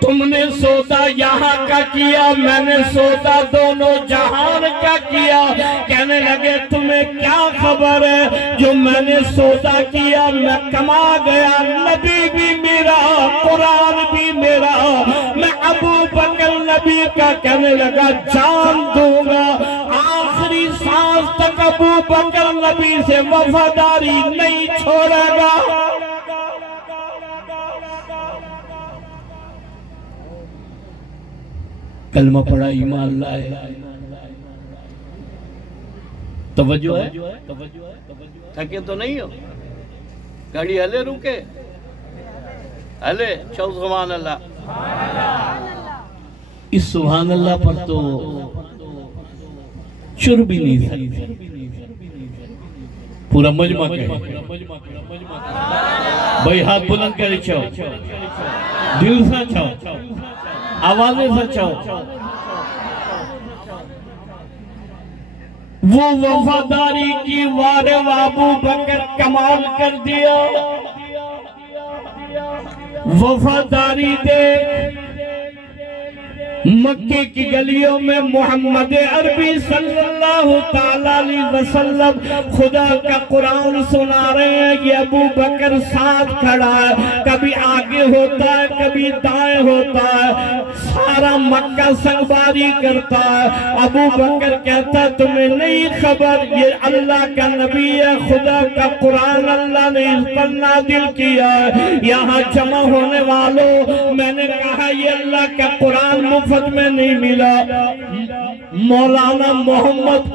تم نے سودا یہاں کا کیا، میں نے سودا دونوں جہان کا کیا۔ کہنے لگے تمہیں کیا خبر ہے، جو میں نے سودا کیا میں کما گیا، نبی بھی میرا، قرآن بھی میرا، میں ابو بکر نبی کا کہنے لگا جان دوں گا، آخری سانس تک ابو بکر نبی سے وفاداری نہیں چھوڑے گا۔ کلمہ پڑھا، ایمان لائے، توجہ ہے؟ تھکے تو نہیں ہو؟ گاڑی ہلے رکے ہلے، چو سبحان اللہ۔ اس سبحان اللہ پر تو چر بھی نہیں سکتے، پورا مجمع کہے بھائی، ہاتھ بلند کرے چاہو، دل سے چاہو، آوازیں سے چاہو۔ وہ وفاداری کی وارے ابو بکر کمال کر دیا، وفاداری دیکھ مکے کی گلیوں میں محمد عربی صلی اللہ تعالیٰ علیہ وسلم خدا کا قرآن سنا رہے ہیں، یہ ابو بکر ساتھ کھڑا ہے، کبھی آگے ہوتا ہے کبھی دائیں ہوتا ہے، سارا مکہ سنگباری کرتا ہے۔ ابو بکر کہتا ہے تمہیں نہیں خبر، یہ اللہ کا نبی ہے، خدا کا قرآن اللہ نے اس پر نازل کیا ہے۔ یہاں جمع ہونے والوں، میں نے کہا یہ اللہ کا قرآن مفت میں نہیں ملا، مولانا محمد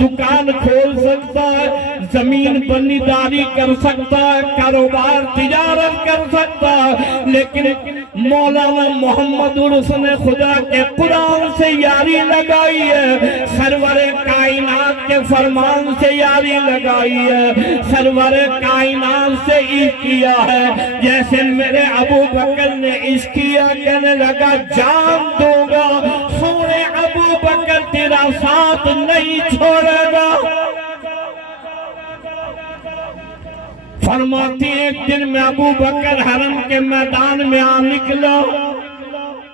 دکان کھول سکتا ہے، زمین بندیداری کر سکتا ہے، کاروبار تجارت کر سکتا ہے، لیکن مولانا محمد نے خدا کے قرآن سے یاری لگائی ہے، سرور کائنات کے فرمان سے یاری لگائی ہے، سرور کائنات سے عشق کیا ہے، جیسے میرے ابو بکر نے عشق کیا، کہنے لگا جان دوں گا، سونے ابو بکر تیرا ساتھ نہیں چھوڑے گا۔ فرماتی ایک دن میں ابو بکر حرم کے میدان میں آ نکلا،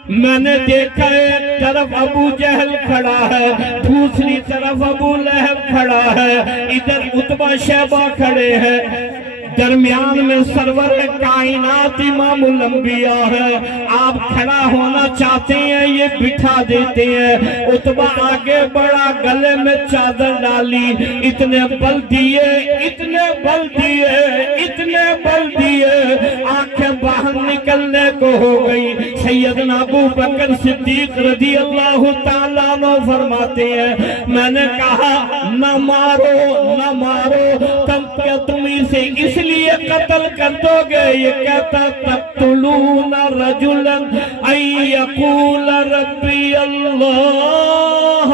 میں نے دیکھا ایک طرف ابو جہل کھڑا ہے، دوسری طرف ابو لہب کھڑا ہے، ادھر عتبہ شیبہ کھڑے ہیں، درمیان میں سرور کائنات امام الانبیاء ہے، آپ کھڑا ہونا چاہتے ہیں یہ بٹھا دیتے ہیں۔ عتبہ آگے بڑھا، گلے میں چادر ڈالی، اتنے بل دیے، اتنے بل دیے، اتنے بل دیے، آنکھیں باہر نکلنے کو ہو گئی۔ سیدنا ابو بکر صدیق رضی اللہ تعالیٰ عنہ فرماتے ہیں میں نے کہا نہ مارو نہ مارو، کیا تم اسے اس لیے قتل کر دو گے؟ یہ کہتا تقتلون رجلا ان یقول ربی اللہ،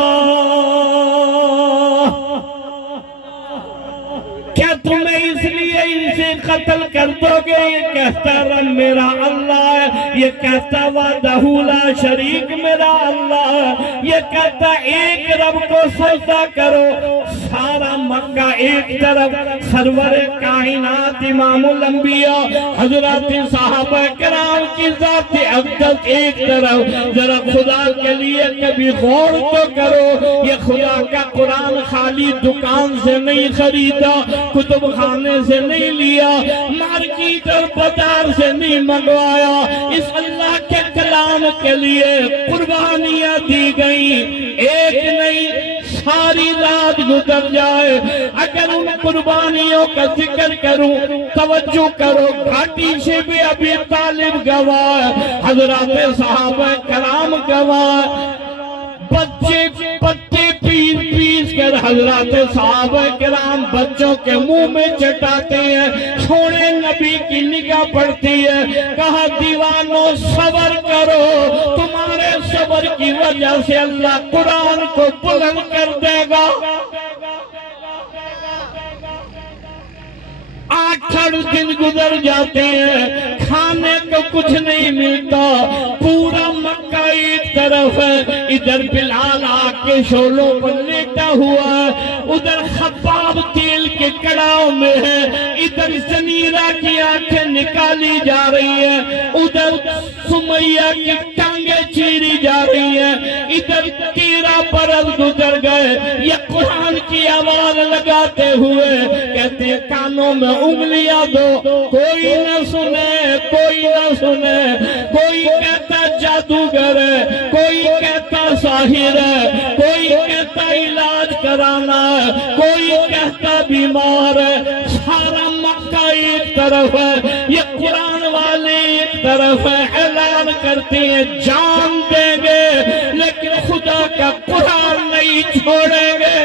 کیا تمہیں اس لیے اسے قتل کر دو گے؟ یہ کہتا رب میرا اللہ ہے، یہ کہتا وحدہ لا شریک میرا اللہ ہے، یہ کہتا ایک رب کو سجدہ کرو۔ سارا مکہ ایک طرف، سرور کائنات امام الانبیاء حضرات صحابہ کرام کی ذات اقدس ایک طرف۔ ذرا خدا کے لیے کبھی غور تو کرو، یہ خدا کا قرآن خالی دکان سے نہیں خریدا، کتب خانے سے نہیں لیا، مارکیٹ اور بازار سے نہیں منگوایا، اس اللہ کے کلام کے لیے قربانیاں دی گئیں، ایک نہیں ساری رات گزر جائے اگر ان قربانیوں کا ذکر کروں۔ توجہ کرو، گھاٹی سے بھی ابی طالب گواہ، حضرات صحابہ کرام گواہ، بچے پتے پیس پیس کر حضرات صحابہ کرام بچوں کے منہ میں چٹاتے ہیں، چھوڑے نبی کی نگاہ پڑتی ہے، کہا دیوانوں صبر کرو، تمہارے صبر کی وجہ سے اللہ قرآن کو بلند کر دے گا۔ 8 دن گزر جاتے ہیں، کھانے کو کچھ نہیں ملتا، پورا مکہ ایک طرف ہے، ادھر بلال آ کے شولوں پر لیٹا ہوا ہے، ادھر خباب تیل کے کے کڑاؤ میں ہے، ادھر سمیرہ کی آنکھیں نکالی جا رہی ہیں، ادھر سمیہ کی ٹانگیں چیری جا رہی ہیں، ادھر 13 برس گزر گئے، یہ قرآن کی آواز لگاتے ہوئے کہتے ہیں کانوں میں انگلیاں دو، کوئی نہ سنے، کوئی نہ سنے، کوئی کہتا جادوگر ہے، کوئی کہتا ساحر ہے، کوئی کہتا علاج کرانا ہے، کوئی کہتا بیمار ہے، سارا مکہ ایک طرف ہے، یہ قرآن والے ایک طرف ہے، اعلان کرتے ہیں جان دیں گے لیکن خدا کا قرآن نہیں چھوڑیں گے۔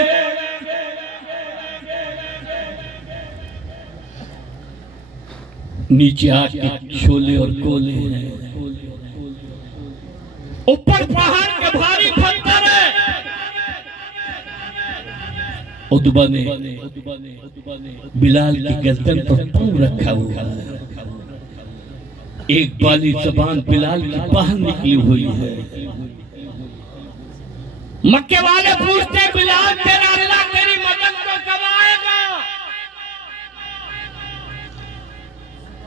نیچے آگ کے شولے اور کولے ہیں، اوپر پہاڑ کے بھاری پتھر ہے۔ عتبہ نے بلال کی گردن پر پاؤں رکھا ہوا ہے، ایک بالی زبان بلال کی باہر نکلی ہوئی ہے۔ مکے والے پوچھتے بلال تیرا اللہ تیری مدد کو کب آئے گا؟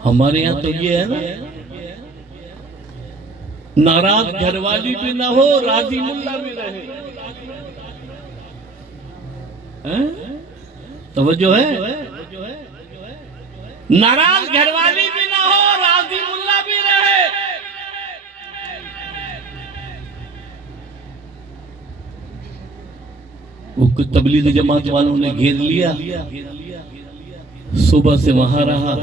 ہمارے یہاں تو یہ ہے نا، ناراض گھر والی بھی نہ ہو، راضی ملا بھی رہے۔ توجہ ہے؟ ناراض گھر والی بھی نہ ہو، راضی ملا بھی رہے۔ وہ تبلیغ جماعت والوں نے گھیر لیا، صبح سے وہاں رہا،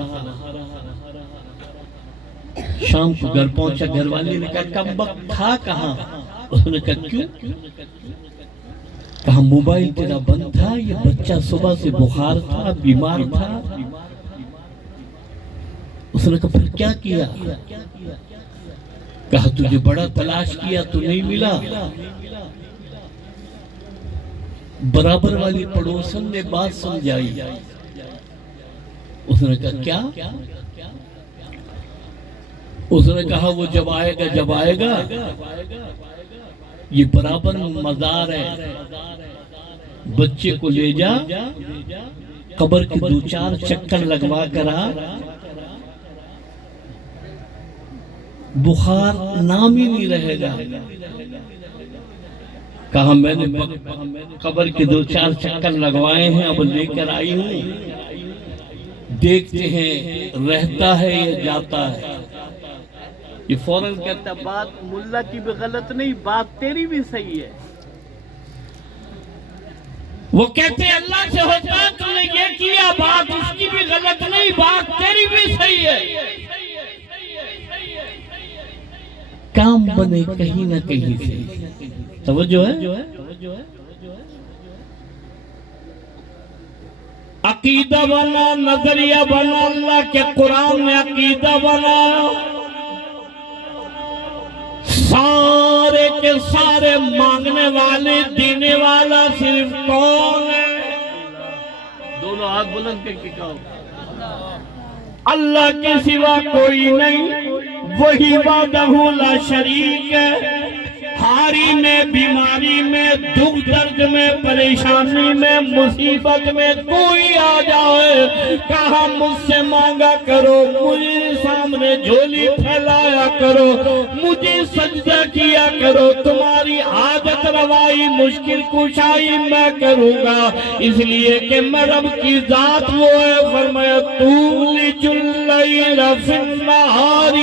شام کو گھر پہنچا، گھر والی نے کہا کم وقت تھا کہاں؟ اس نے کہا کیوں؟ کہا موبائل تیرا بند تھا، یہ بچہ صبح سے بخار تھا، بیمار تھا۔ اس نے کہا پھر کیا کیا؟ کہا تجھے بڑا تلاش کیا تو نہیں ملا۔ برابر والی پڑوسن نے بات سمجھائی، اس نے کہا کیا؟ اس نے کہا وہ جب آئے گا یہ برابر مزار ہے، بچے کو لے جا، قبر کے 2-4 چکر لگوا کر آ، بخار نام ہی نہیں رہے گا۔ کہا میں نے قبر کے 2-4 چکر لگوائے ہیں، اب لے کر آئی ہوں، دیکھتے ہیں رہتا ہے یا جاتا ہے۔ یہ فوراً کہتا بات ملا کی بھی غلط نہیں، بات تیری بھی صحیح ہے۔ وہ کہتے اللہ سے ہوتا تو نے یہ کیا، بات اس کی بھی غلط نہیں، بات تیری بھی صحیح ہے۔ کام بنے کہیں نہ کہیں سے، توجہ ہے؟ عقیدہ بنا، نظریہ بنا، اللہ کے قرآن میں عقیدہ بنا۔ سارے کے سارے مانگنے والے، دینے والا صرف کون ہے؟ دونوں ہاتھ بلند کر کے کہو اللہ کے سوا کوئی نہیں، وہی وحدہ لا شریک ہے۔ ہاری میں، بیماری میں، دکھ درد میں، پریشانی میں، مصیبت میں کوئی آ جائے، کہا مجھ سے مانگا کرو، مجھے سامنے جھولی پھیلایا کرو، مجھے سجدہ کیا کرو، تمہاری حاجت روائی، مشکل کشائی میں کروں گا، اس لیے کہ میں رب کی ذات وہ ہے۔ فرمایا تولج اللیل فی النہار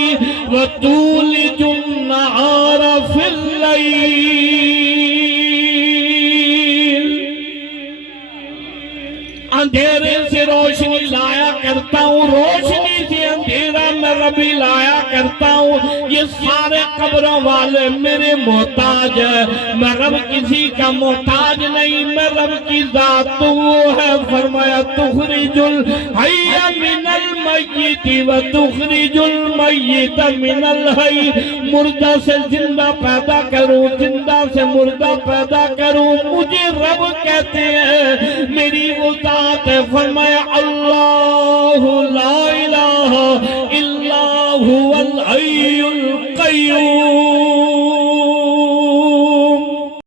وتولج النہار فی اللیل، اندھیرے سے روشنی لایا کرتا ہوں، روشنی سے اندھیرا میں ربی لایا کرتا ہوں۔ یہ سارے قبروں والے میرے محتاج ہیں، میں رب کسی کا محتاج نہیں، میں رب کی ذات تو وہ ہے۔ فرمایا تخرج الحی من المیت وتخرج المیت من الحی، مردہ سے زندہ پیدا کروں، زندہ سے مردہ پیدا کروں، مجھے رب کہتے ہیں، میری وہ ذات ہے۔ فرمایا اللہ لا الہ الا هو الحی القیوم،